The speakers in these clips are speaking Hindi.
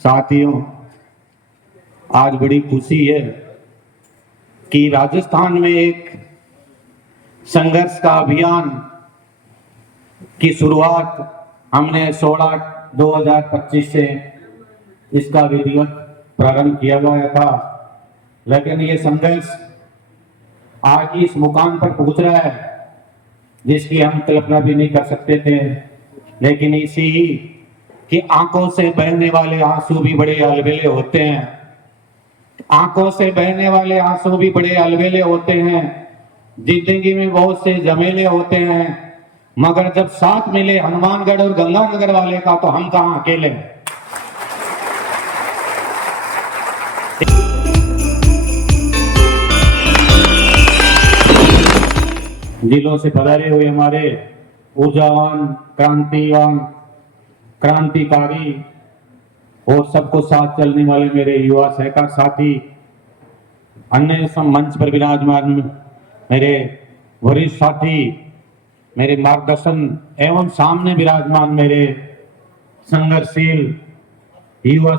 साथियों, आज बड़ी खुशी है कि राजस्थान में एक संघर्ष का अभियान की शुरुआत हमने 16/2025 से इसका विधिवत प्रारंभ किया गया था। लेकिन ये संघर्ष आज इस मुकाम पर पहुंच रहा है जिसकी हम कल्पना भी नहीं कर सकते थे। लेकिन इसी कि आंखों से बहने वाले आंसू भी बड़े अलबेले होते हैं। आंखों से बहने वाले आंसू भी बड़े अलबेले होते हैं। जिंदगी में बहुत से झमेले होते हैं, मगर जब साथ मिले हनुमानगढ़ और गंगानगर वाले का तो हम कहां अकेले। दिलों से पधारे हुए हमारे ऊर्जावान, क्रांतिकारी और सबको साथ चलने वाले मेरे युवा सहकार साथी, अन्य मंच पर विराजमान मेरे वरिष्ठ साथी, मेरे मार्गदर्शन एवं सामने विराजमान मेरे संघर्षशील युवा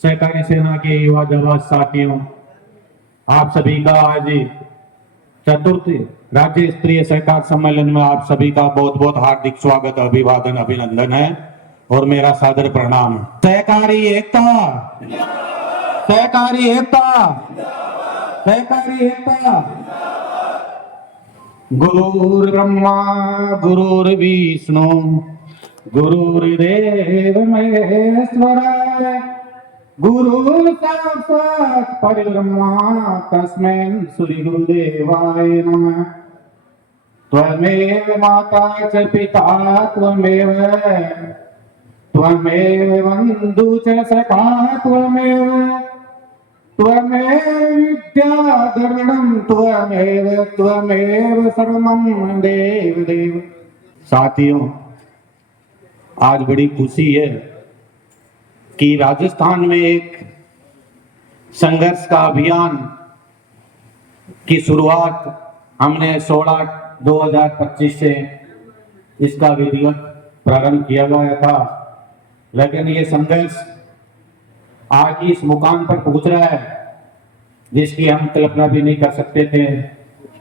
सहकारी सेना के युवा जाबाज साथियों, आप सभी का आज चतुर्थ राज्य स्तरीय सहकार सम्मेलन में आप सभी का बहुत बहुत हार्दिक स्वागत, अभिवादन, अभिनंदन है और मेरा सादर प्रणाम है। सहकारी एकता, सहकारी एकता, सहकारी एकता। गुरुर् ब्रह्मा गुरुर्विष्णु गुरुर्देव महेश्वराय, गुरु साक्षात् परब्रह्मा तस्मै श्री गुरुदेवाय नमः। त्वमेव माता च पिता त्वमेव बन्धु च सखा त्वमेव विद्याधरणं त्वमेव सर्वं देव देव। साथियों, आज बड़ी खुशी है कि राजस्थान में एक संघर्ष का अभियान की शुरुआत हमने 16/2025 से इसका विधिवत प्रारंभ किया गया था। लेकिन ये संघर्ष आज इस मुकाम पर पहुंच रहा है जिसकी हम कल्पना भी नहीं कर सकते थे।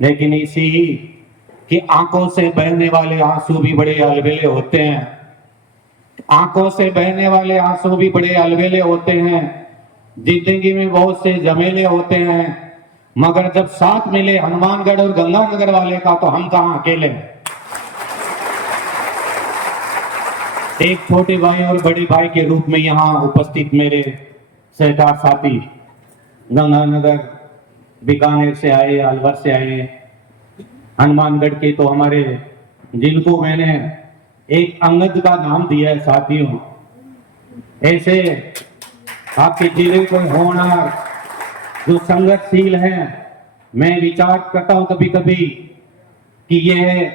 लेकिन इसी कि आंखों से बहने वाले आंसू भी बड़े अलबेले होते हैं। आंखों से बहने वाले आंसू भी बड़े अलबेले होते हैं। जिंदगी में बहुत से झमेले होते हैं, मगर जब साथ मिले हनुमानगढ़ और गंगानगर वाले का तो हम कहां अकेले। एक छोटे भाई और बड़े भाई के रूप में यहाँ उपस्थित मेरे सहकार साथी गंगानगर, बीकानेर से आए, अलवर से आए, हनुमानगढ़ के तो हमारे, जिनको मैंने एक अंगद का नाम दिया है साथियों। ऐसे आपके जिले को होना जो संघर्षशील है, मैं विचार करता हूं कभी कभी कि ये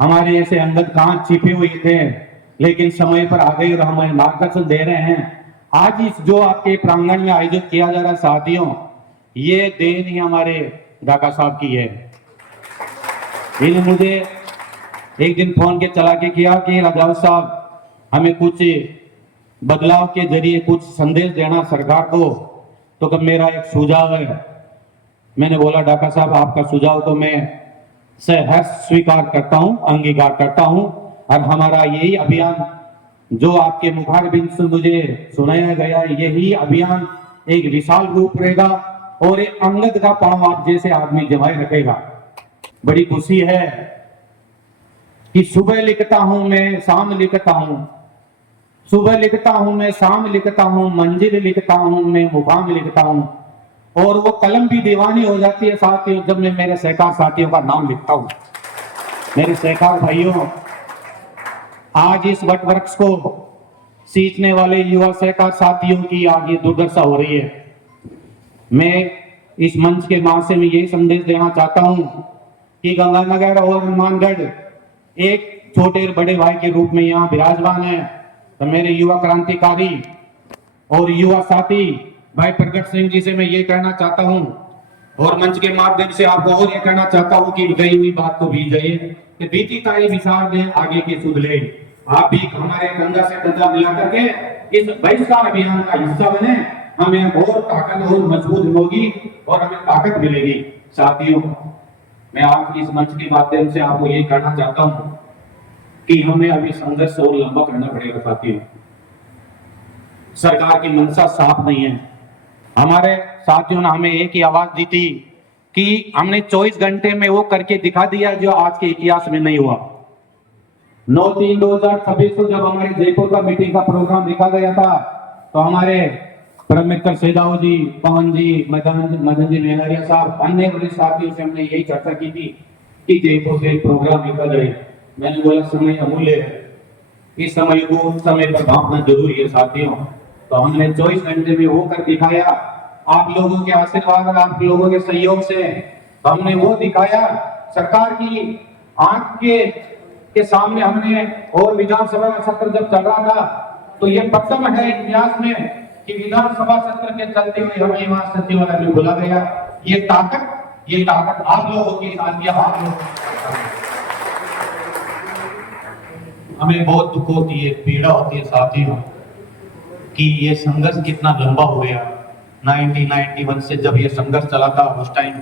हमारे ऐसे अंगद कहां छिपे हुए थे, लेकिन समय पर आ गए और हमें मार्गदर्शन दे रहे हैं। आज इस जो आपके प्रांगण में आयोजित किया जा रहा है साथियों, ये देन ही हमारे डाका साहब की है। इन्होंने मुझे एक दिन फोन के चला के किया कि राजाव साहब, हमें कुछ बदलाव के जरिए कुछ संदेश देना सरकार को, तो कब मेरा एक सुझाव है। मैंने बोला डाका साहब, आपका सुझाव तो मैं सहर्ष स्वीकार करता हूं, अंगीकार करता हूं, और हमारा यही अभियान जो आपके मुखारबिंद से मुझे सुनाया गया, यही अभियान एक विशाल रूप रहेगा और एक अंगद का पांव आप जैसे आदमी जमाए रखेगा। बड़ी खुशी है कि सुबह लिखता हूं मैं, शाम लिखता हूं, सुबह लिखता हूं मैं, शाम लिखता हूं, मंजिल लिखता हूं मैं, मुकाम लिखता हूं, और वो कलम भी दीवानी हो जाती है साथियों जब मैं मेरे सहकार साथियों का नाम लिखता हूं। मेरे सहकार भाइयों, आज इस वट वृक्ष को सींचने वाले युवा सहकार साथियों की आज ये दुर्दशा हो रही है। मैं इस मंच के माध्यम में यही संदेश देना चाहता हूं कि गंगानगर और हनुमानगढ़ एक छोटे बड़े भाई के रूप में यहाँ विराजमान है। तो मेरे युवा क्रांतिकारी और युवा साथी भाई प्रगट सिंह जी से मैं ये कहना चाहता हूँ, और मंच के माध्यम से आपको और ये कहना चाहता हूँ कि गई हुई बात को भूल जाइए कि बीती ताई विचार दे आगे की सुध ले। आप भी हमारे कंधा से कंधा मिला करके इस बहिष्कार अभियान का हिस्सा बने, हमें और ताकत और मजबूत होगी और हमें ताकत मिलेगी। साथियों, मैं आज इस मंच के माध्यम से आपको ये कहना चाहता हूं कि हमें अभी संघर्ष और लंबा करना पड़ेगा। साथियों, सरकार की मंशा साफ नहीं है। हमारे साथियों ने हमें एक ही आवाज दी थी कि हमने 24 घंटे में वो करके दिखा दिया जो आज के इतिहास में नहीं हुआ। 9/3/2026 को जब हमारे जयपुर का मीटिंग का प्रोग्राम लिखा गया था तो हमारे परम मित्र सेदाऊ जी, पवन जी, मदन जी मेहरिया साहब, अन्य बड़े साथियों से हमने यही चर्चा की थी कि जयपुर से प्रोग्राम लिखा जाए। मैंने बोला समय अमूल्य है, इस समय को समय पर भापना जरूरी है। साथियों, तो हमने 24 घंटे में वो कर दिखाया। आप लोगों के आशीर्वाद और आप लोगों के सहयोग से हमने वो दिखाया। सरकार की आंख के सामने हमने, और विधानसभा का सत्र जब चल रहा था तो ये प्रथम है इतिहास में कि विधानसभा सत्र के चलते हुए हमें वहां सचिवालय में बुला गया। ये ताकत आप लोगों के साथ, या आप लोग, हमें बहुत दुख होती है, पीड़ा होती है साथियों कि ये संघर्ष कितना लंबा हो गया। 1991 से जब ये संघर्ष चला था उस टाइम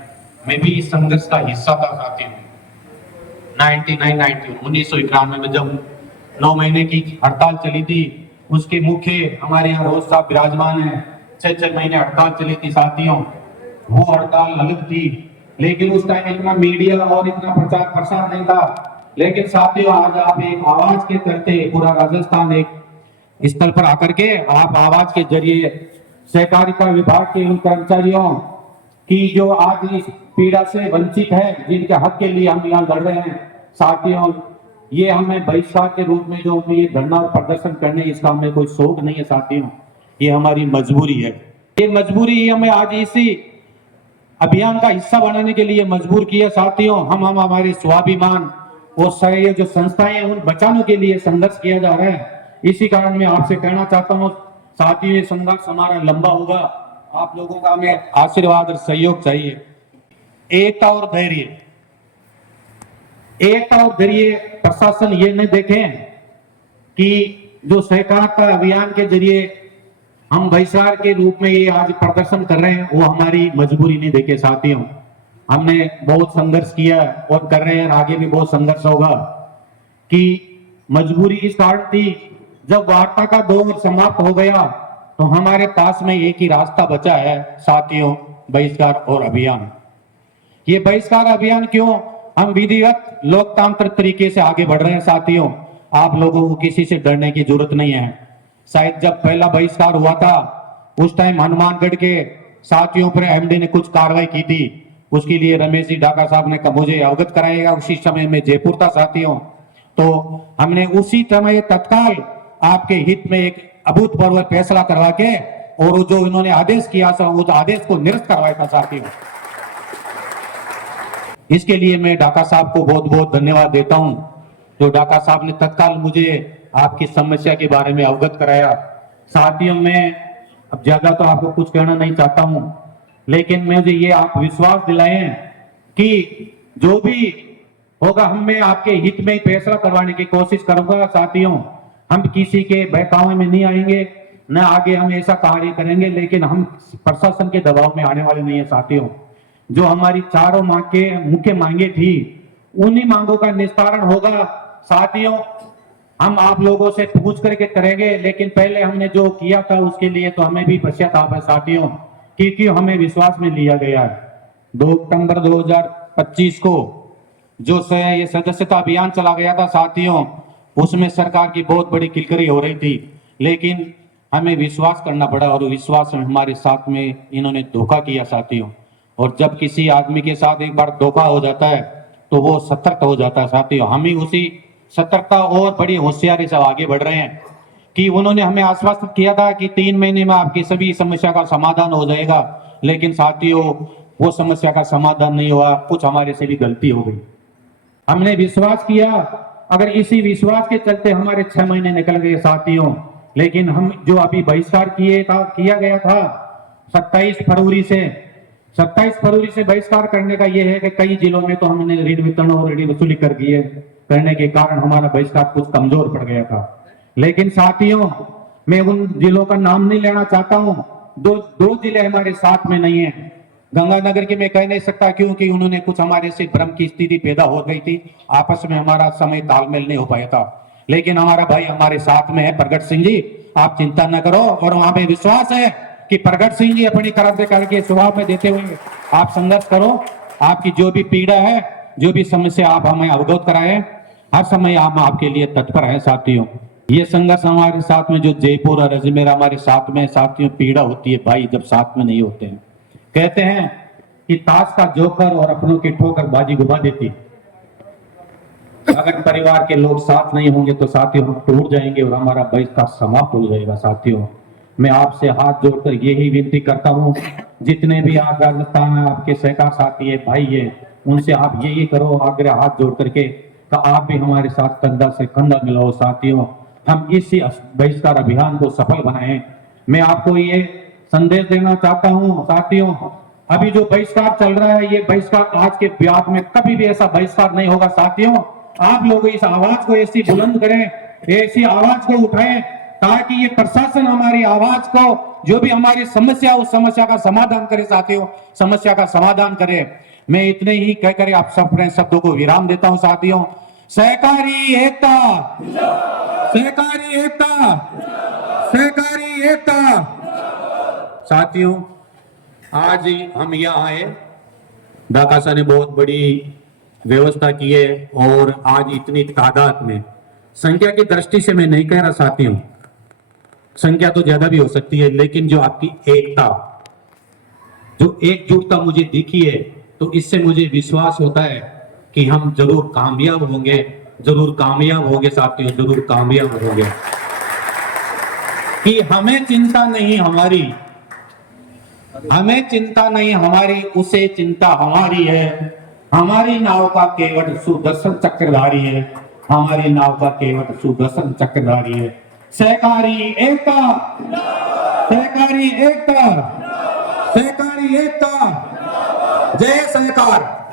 मैं भी इस संघर्ष का हिस्सा था साथियों। 1991 में जब 9 महीने की हड़ताल चली थी, उसके मुख्य हमारे यहाँ रोज साहब विराजमान है। 6 महीने हड़ताल चली थी साथियों। वो हड़ताल अलग थी, लेकिन उस टाइम इतना मीडिया और इतना प्रचार प्रसार नहीं था। लेकिन साथियों, आज आप एक आवाज के करते पूरा राजस्थान एक स्थल पर आकर के आप आवाज के जरिए सहकारिता विभाग के उन कर्मचारियों की जो आज इस पीड़ा से वंचित है, जिनके हक के लिए हम यहाँ लड़ रहे हैं। साथियों, ये हमें बहिष्कार के रूप में जो हमें ये धरना और प्रदर्शन करने, इसका हमें कोई शौक नहीं है साथियों, ये हमारी मजबूरी है। ये मजबूरी ही हमें आज इसी अभियान का हिस्सा बनाने के लिए मजबूर किया साथियों। हम हमारे स्वाभिमान और सारे जो संस्थाएं हैं उन बचाने के लिए संघर्ष किया जा रहा है। इसी कारण मैं आपसे कहना चाहता हूं साथियों, ये संघर्ष हमारा लंबा होगा। आप लोगों का हमें आशीर्वाद और सहयोग चाहिए। एकता और धैर्य, प्रशासन ये न देखें कि जो सहकारिता अभियान के जरिए हम बहिष्कार के रूप में ये आज प्रदर्शन कर रहे हैं, वो हमारी मजबूरी नहीं देखे साथियों। हमने बहुत संघर्ष किया और कर रहे हैं, आगे भी बहुत संघर्ष होगा। कि मजबूरी इस कारण थी, जब वार्ता का दौर समाप्त हो गया तो हमारे पास में एक ही रास्ता बचा है साथियों, बहिष्कार और अभियान। ये बहिष्कार अभियान क्यों? हम विधिवत लोकतांत्रिक तरीके से आगे बढ़ रहे हैं साथियों। आप लोगों को किसी से डरने की जरूरत नहीं है। शायद जब पहला बहिष्कार हुआ था उस टाइम हनुमानगढ़ के साथियों पर एमडी ने कुछ कार्रवाई की थी, उसके लिए रमेश जी ढाका साहब ने मुझे अवगत कराएगा। उसी समय में जयपुर था साथियों, तो हमने उसी समय तत्काल आपके हित में एक अभूतपूर्व फैसला करवा के और जो इन्होंने आदेश किया था उस आदेश को निरस्त करवाया था साथियों। इसके लिए मैं ढाका साहब को बहुत बहुत धन्यवाद देता हूं, जो ढाका साहब ने तत्काल मुझे आपकी समस्या के बारे में अवगत कराया। साथियों, मैं अब ज्यादा तो आपको कुछ कहना नहीं चाहता हूं, लेकिन मुझे ये आप विश्वास दिलाएं कि जो भी होगा मैं आपके हित में फैसला करवाने की कोशिश करूंगा साथियों। हम किसी के बहकावे में नहीं आएंगे, न आगे हम ऐसा कार्य करेंगे, लेकिन हम प्रशासन के दबाव में आने वाले नहीं है साथियों। जो हमारी चारों मुख्य मांगे थी, उन्हीं मांगों का निस्तारण होगा साथियों। हम आप लोगों से पूछ करके करेंगे, लेकिन पहले हमने जो किया था उसके लिए तो हमें भी पश्चाताप है साथियों, क्योंकि हमें विश्वास में लिया गया है। 2 अक्टूबर 2025 को जो ये सदस्यता अभियान चला गया था साथियों, उसमें सरकार की बहुत बड़ी किलकरी हो रही थी, लेकिन हमें विश्वास करना पड़ा और विश्वास में हमारे साथ में इन्होंने धोखा किया साथियों। और जब किसी आदमी के साथ एक बार धोखा हो जाता है तो वो सतर्क हो जाता है साथियों। हम ही उसी सतर्कता और बड़ी होशियारी से आगे बढ़ रहे हैं कि उन्होंने हमें आश्वस्त किया था कि 3 महीने में आपकी सभी समस्या का समाधान हो जाएगा, लेकिन साथियों वो समस्या का समाधान नहीं हुआ। कुछ हमारे से भी गलती हो गई, हमने विश्वास किया। अगर इसी विश्वास के चलते हमारे 6 महीने निकल गए साथियों, लेकिन हम जो अभी बहिष्कार किया गया था 27 फरवरी से बहिष्कार करने का यह है कि कई जिलों में तो हमने ऋण वितरण और ऋण वसूली कर दी है। करने के कारण हमारा बहिष्कार कुछ कमजोर पड़ गया था। लेकिन साथियों, मैं उन जिलों का नाम नहीं लेना चाहता हूं। दो जिले हमारे साथ में नहीं है। गंगानगर की मैं कह नहीं सकता क्योंकि उन्होंने कुछ हमारे से भ्रम की स्थिति पैदा हो गई थी, आपस में हमारा समय तालमेल नहीं हो पाया था। लेकिन हमारा भाई हमारे साथ में है, प्रगट सिंह जी, आप चिंता न करो। और वहां पे विश्वास है कि प्रगट सिंह जी अपनी कार्यकाल के स्वभाव में देते हुए आप संघर्ष करो। आपकी जो भी पीड़ा है, जो भी समस्या आप हमें अवगत कराए, हर समय हम आपके लिए तत्पर हैं साथियों। ये संघर्ष हमारे साथ में जो जयपुर और अजमेर हमारे साथ में साथियों पीड़ा होती है भाई, जब साथ में नहीं होते हैं। कहते हैं कि ताश का जोकर और अपनों की ठोकर बाजी घुमा देती। अगर परिवार के लोग साथ नहीं होंगे तो साथियों हम टूट जाएंगे और हमारा बहिष्कार समाप्त हो जाएगा। साथियों, मैं आपसे हाथ जोड़कर यही विनती करता हूं, जितने भी आज राजस्थान में आपके सहकार साथी है, भाई है, उनसे आप यही करो आग्रह हाथ जोड़ करके कि आप भी हमारे साथ कंधा से कंधा मिलाओ। साथियों, हम इसी बहिष्कार अभियान को सफल बनाएं। मैं आपको ये संदेश देना चाहता हूं साथियों, अभी जो बहिष्कार चल रहा है, ये बहिष्कार आज के बाद में कभी भी ऐसा बहिष्कार नहीं होगा। साथियों, आप लोग इस आवाज को ऐसी बुलंद करें, ऐसी आवाज को उठाएं ताकि ये प्रशासन हमारी आवाज को, जो भी हमारी समस्या, उस समस्या का समाधान करे। साथियों, समस्या का समाधान करे। मैं इतने ही कहकर आप सब अपने शब्दों को विराम देता हूं। साथियों, सहकारी एकता, सहकारी एकता, सहकारी एकता। साथियों, आज हम यहाँ आए, ढाका ने बहुत बड़ी व्यवस्था की है और आज इतनी तादाद में, संख्या की दृष्टि से मैं नहीं कह रहा साथियों, संख्या तो ज्यादा भी हो सकती है, लेकिन जो आपकी एकता, जो एकजुटता मुझे दिखी है, तो इससे मुझे विश्वास होता है कि हम जरूर कामयाब होंगे, जरूर कामयाब होंगे साथियों, जरूर कामयाब होंगे। कि हमें चिंता नहीं हमारी, हमें चिंता नहीं हमारी, उसे चिंता हमारी है। हमारी नाव का केवट सुदर्शन चक्रधारी है, हमारी नाव का केवट सुदर्शन चक्रधारी है। सहकारी एकता, सहकारी एकता, सहकारी एकता। जय सहकार।